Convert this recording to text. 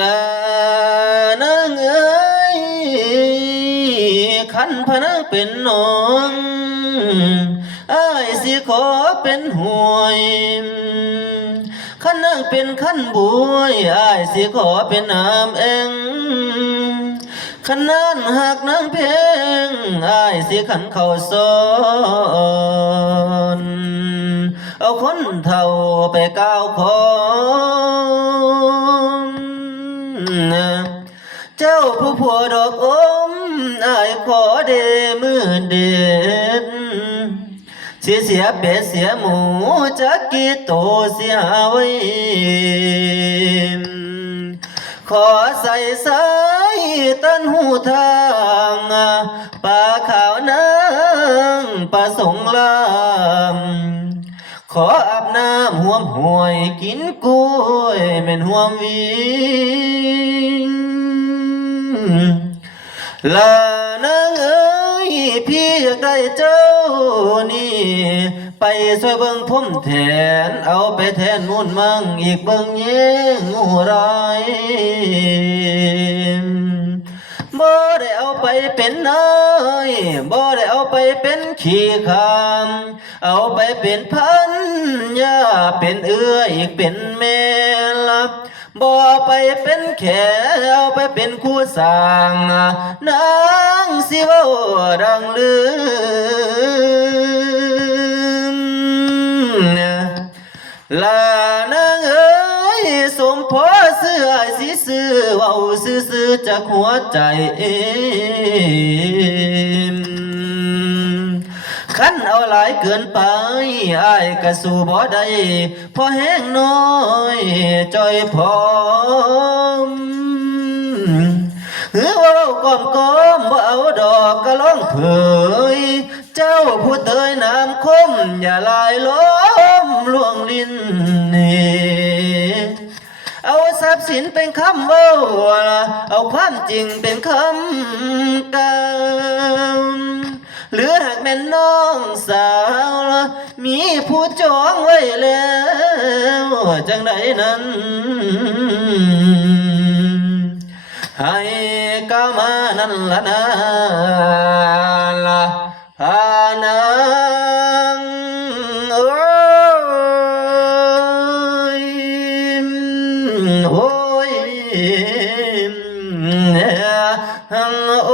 ลานางเอ้ยขันพนังเป็นน้องอ้ายสิขอเป็นหวยขันนางเป็นขันบุยอ้ายสิขอเป็นน้ำเองขันนั้นหากนางเพลงอ้ายสิขันเข้าซอนเอาคนเท่าไปก้าวขอเจ้าผู้ผัวดอกอมอายขอเดมือเด็ดเสียเป็ดเสียหมูจักกี่โตเสียไว้ขอใส่สายต้นหูทางปลาขาวนางปลาสงลามขออาบน้ำห่วมห่วยกินกล้วยแม่นห่วมวิงลานางเอ้ยพี่อยากได้เจ้านี่ไปช่วยเบิ่งพุ่มแทนเอาไปแทนมุ่นมั่งอีกเบิ่งเย่งงูไรบ่ได้เอาไปเป็นนายบ่ได้เอาไปเป็นขี้คำเอาไปเป็นพันยาเป็นเอื้ออีกเป็นแม่ลับบ่ไปเป็นแขเอาไปเป็นคู่สร้างนางสิเว้าดังลืมลานางเอ้ยสมพอเสื้อสิซื้อเว้าซื่อๆจากหัวใจขันเอาหลายเกินไปอ้ายกะสู้บ่ได้พอแห้งน้อยจอยพอมหือว่าก้อมก้อมบ่เอาดอกกะล้องเผยเจ้าผู้เตยน้ำคมอย่าลายล้อมลวงลิ้นนี่เอาทรัพย์สินเป็นคำเว้าเอาความจริงเป็นคำกล่าวหรือหากแม่นน้องสาวมีผู้จองไว้แล้วจังใดนั้นให้ก้าวมานั่นละนะละพานางเอ้ยโอ้ยโอ้